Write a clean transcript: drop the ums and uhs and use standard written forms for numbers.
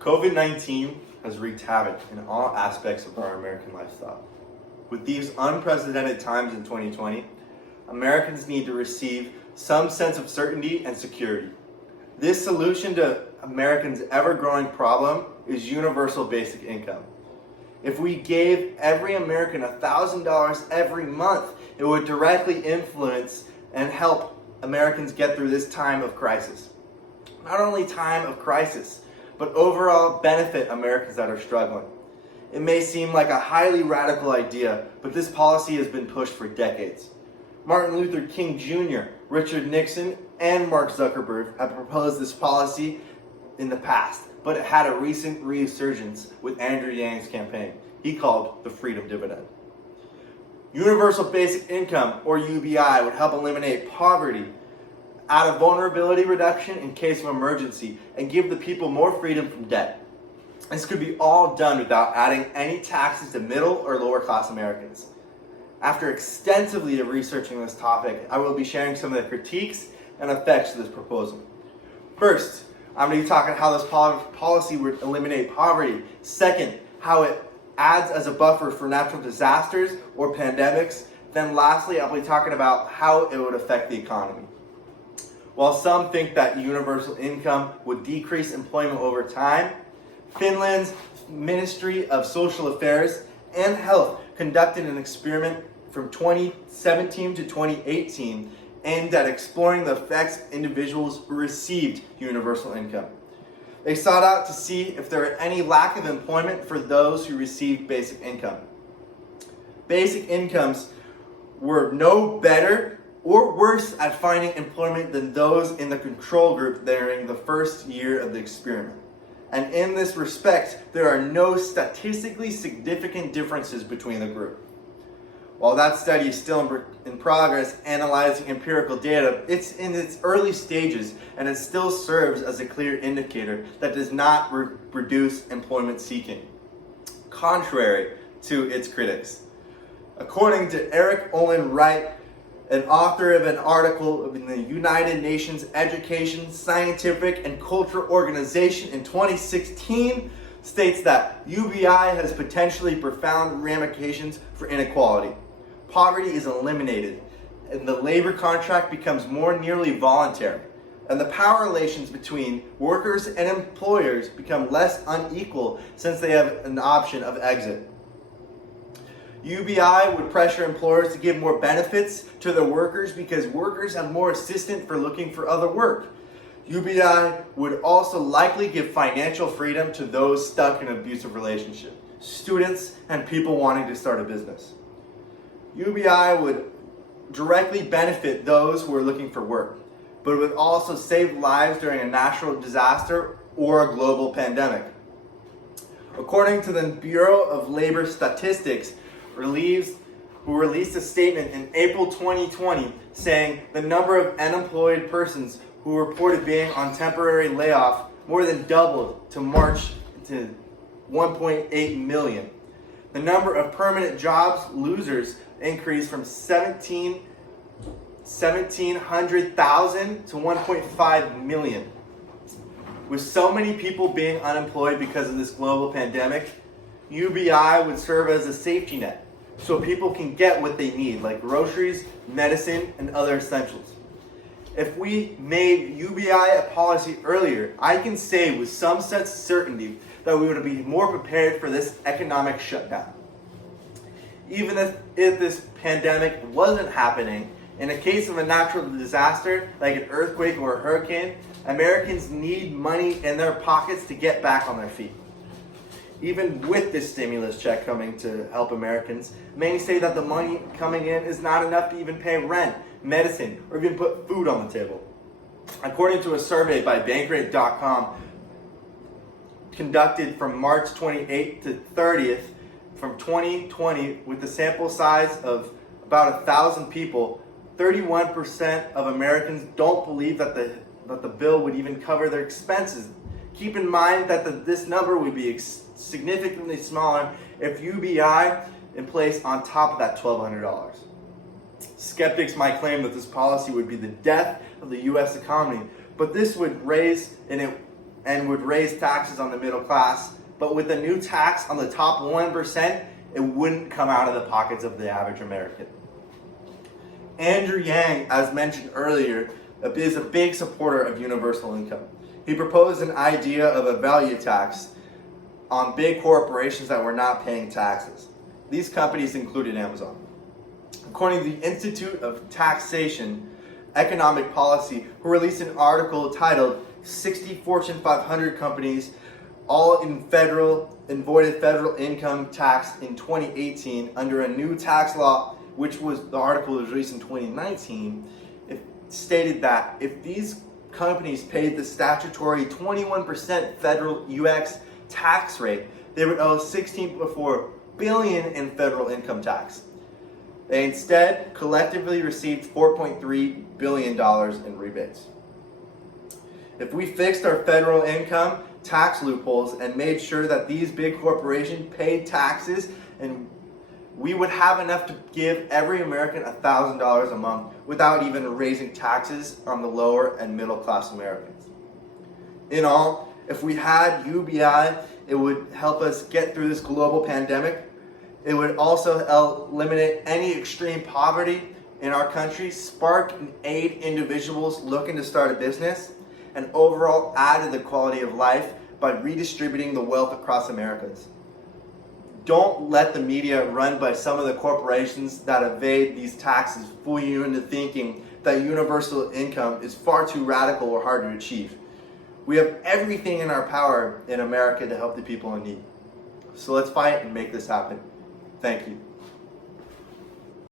COVID-19 has wreaked havoc in all aspects of our American lifestyle. With these unprecedented times in 2020, Americans need to receive some sense of certainty and security. This solution to Americans' ever-growing problem is universal basic income. If we gave every American $1,000 every month, it would directly influence and help Americans get through this time of crisis. Not only time of crisis, but overall benefit Americans that are struggling. It may seem like a highly radical idea, but this policy has been pushed for decades. Martin Luther King Jr., Richard Nixon, and Mark Zuckerberg have proposed this policy in the past, but it had a recent resurgence with Andrew Yang's campaign. He called the Freedom Dividend. Universal Basic Income, or UBI, would help eliminate poverty, add a vulnerability reduction in case of emergency, and give the people more freedom from debt. This could be all done without adding any taxes to middle or lower class Americans. After extensively researching this topic, I will be sharing some of the critiques and effects of this proposal. First, I'm going to be talking how this policy would eliminate poverty. Second, how it adds as a buffer for natural disasters or pandemics. Then lastly, I'll be talking about how it would affect the economy. While some think that universal income would decrease employment over time, Finland's Ministry of Social Affairs and Health conducted an experiment from 2017 to 2018 aimed at exploring the effects of individuals who received universal income. They sought out to see if there were any lack of employment for those who received basic income. Basic incomes were no better or worse at finding employment than those in the control group during the first year of the experiment. And in this respect, there are no statistically significant differences between the group. While that study is still in progress analyzing empirical data, it's in its early stages and it still serves as a clear indicator that does not reduce employment seeking, contrary to its critics. According to Eric Olin Wright, an author of an article in the United Nations Education, Scientific, and Culture Organization in 2016, states that UBI has potentially profound ramifications for inequality. Poverty is eliminated, and the labor contract becomes more nearly voluntary, and the power relations between workers and employers become less unequal since they have an option of exit. UBI would pressure employers to give more benefits to their workers because workers have more assistance for looking for other work. UBI would also likely give financial freedom to those stuck in an abusive relationship, students, and people wanting to start a business. UBI would directly benefit those who are looking for work, but it would also save lives during a natural disaster or a global pandemic. According to the Bureau of Labor Statistics, who released a statement in April 2020 saying the number of unemployed persons who reported being on temporary layoff more than doubled to March to 1.8 million. The number of permanent jobs losers increased from 1,700,000 to 1.5 million. With so many people being unemployed because of this global pandemic, UBI would serve as a safety net so people can get what they need, like groceries, medicine, and other essentials. If we made UBI a policy earlier, I can say with some sense of certainty that we would be more prepared for this economic shutdown. Even if this pandemic wasn't happening, in a case of a natural disaster like an earthquake or a hurricane, Americans need money in their pockets to get back on their feet. Even with this stimulus check coming to help Americans, many say that the money coming in is not enough to even pay rent, medicine, or even put food on the table. According to a survey by Bankrate.com conducted from March 28th to 30th from 2020 with a sample size of about 1,000 people, 31% of Americans don't believe that the bill would even cover their expenses. Keep in mind that this number would be significantly smaller if UBI in place on top of that $1,200. Skeptics might claim that this policy would be the death of the U.S. economy, but this would raise and would raise taxes on the middle class. But with a new tax on the top 1%, it wouldn't come out of the pockets of the average American. Andrew Yang, as mentioned earlier, is a big supporter of universal income. He proposed an idea of a value tax on big corporations that were not paying taxes. These companies included Amazon. According to the Institute of Taxation Economic Policy, who released an article titled 60 Fortune 500 Companies All Avoided Federal Income Tax in 2018 under a new tax law, which was, the article was released in 2019, it stated that if these companies paid the statutory 21% federal US tax rate, they would owe $16.4 billion in federal income tax. They instead collectively received $4.3 billion in rebates. If we fixed our federal income tax loopholes and made sure that these big corporations paid taxes, and we would have enough to give every American $1,000 a month without even raising taxes on the lower and middle class Americans. In all, if we had UBI, it would help us get through this global pandemic. It would also eliminate any extreme poverty in our country, spark and aid individuals looking to start a business, and overall add to the quality of life by redistributing the wealth across Americans. Don't let the media run by some of the corporations that evade these taxes fool you into thinking that universal income is far too radical or hard to achieve. We have everything in our power in America to help the people in need. So let's fight and make this happen. Thank you.